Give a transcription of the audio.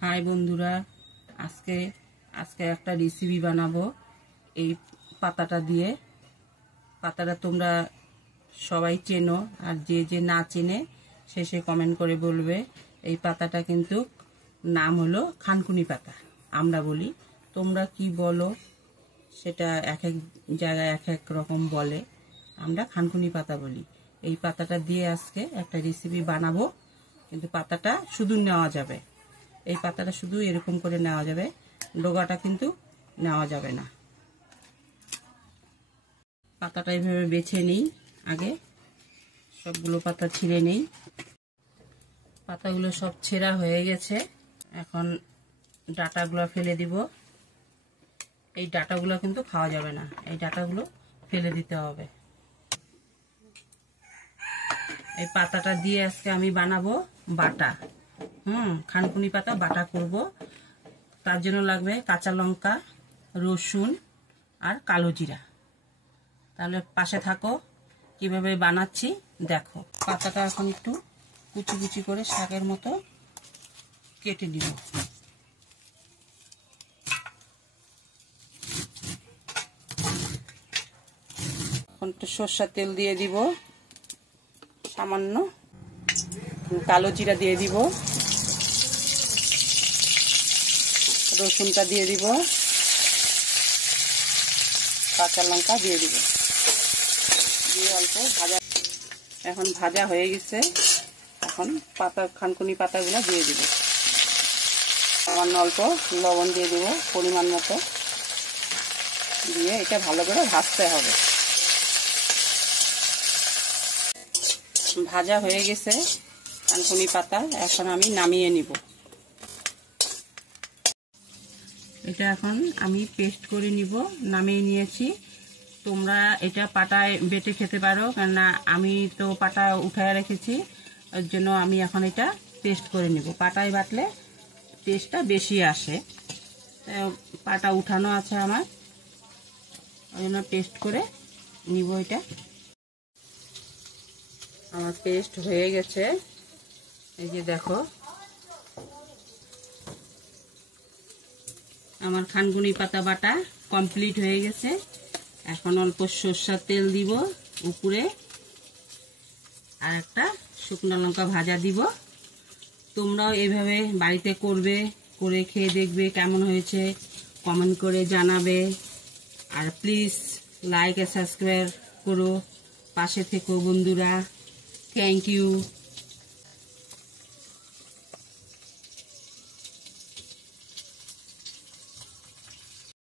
High বন্ধুরা, আজকে আজকে একটা রেসিপি বানাবো এই পাতাটা দিয়ে। পাতাটা তোমরা সবাই চেনো, আর যে যে না চেনে সে কমেন্ট করে বলবে। এই পাতাটা কিন্তু নাম হলো খানকুনি পাতা আমরা বলি, তোমরা কি বলো সেটা এক এক জায়গায় এক এক রকম বলে। আমরা খানকুনি পাতা বলি। এই পাতাটা দিয়ে আজকে একটা রেসিপি বানাবো, কিন্তু পাতাটা শুধু নেওয়া যাবে। এই পাতাটা শুধু এরকম করে নেওয়া যাবে, ডোগাটা কিন্তু নেওয়া যাবে না। পাতাটা এইভাবে বেছে নিই, আগে সবগুলো পাতা ছিঁড়ে নিই। পাতাগুলো সব ছেঁড়া হয়ে গেছে, এখন ডাঁটাগুলো ফেলে দিব। এই ডাঁটাগুলো কিন্তু খাওয়া যাবে না, এই ডাঁটাগুলো ফেলে দিতে হবে। এই পাতাটা দিয়ে আজকে আমি বানাবো বাটা। খানকুনি পাতা বাটা করব। তার জন্য লাগবে কাঁচা লঙ্কা, রসুন আর কালো জিরা। তাহলে পাশে থাকো, কিভাবে বানাচ্ছি দেখো। পাতাটা এখন একটু কুচি কুচি করে শাকের মতো কেটে দিব। এখন একটু সরষের তেল দিয়ে দিব, সামান্য কালো জিরা দিয়ে দিব, রসুনটা দিয়ে দিব, কাঁচা লঙ্কা দিয়ে দিব, দিয়ে অল্প ভাজা। এখন ভাজা হয়ে গেছে, এখন খানকুনি পাতাগুলো দিয়ে দিব। সামান্য অল্প লবণ দিয়ে দিব পরিমাণ মতো, দিয়ে এটা ভালো করে ভাজতে হবে। ভাজা হয়ে গেছে খানকুনি পাতা, এখন আমি নামিয়ে নিব। এটা এখন আমি পেস্ট করে নিব, নামিয়ে নিয়েছি। তোমরা এটা পাটায় বেটে খেতে পারো, কেননা আমি তো পাটা উঠায় রেখেছি, ওর জন্য আমি এখন এটা পেস্ট করে নিব। পাটায় বাটলে টেস্টটা বেশি আসে, পাটা উঠানো আছে আমার, ওই জন্য পেস্ট করে নিব। এটা আমার পেস্ট হয়ে গেছে, এই যে দেখো আমার খানকুনি পাতা বাটা কমপ্লিট হয়ে গেছে। এখন অল্প সরষের তেল দিব উপরে, আর একটা শুকনো লঙ্কা ভাজা দিব। তোমরাও এইভাবে বাড়িতে করবে, করে খেয়ে দেখবে কেমন হয়েছে, কমেন্ট করে জানাবে। আর প্লিজ লাইক আর সাবস্ক্রাইব করো, পাশে থেকো বন্ধুরা। Thank you.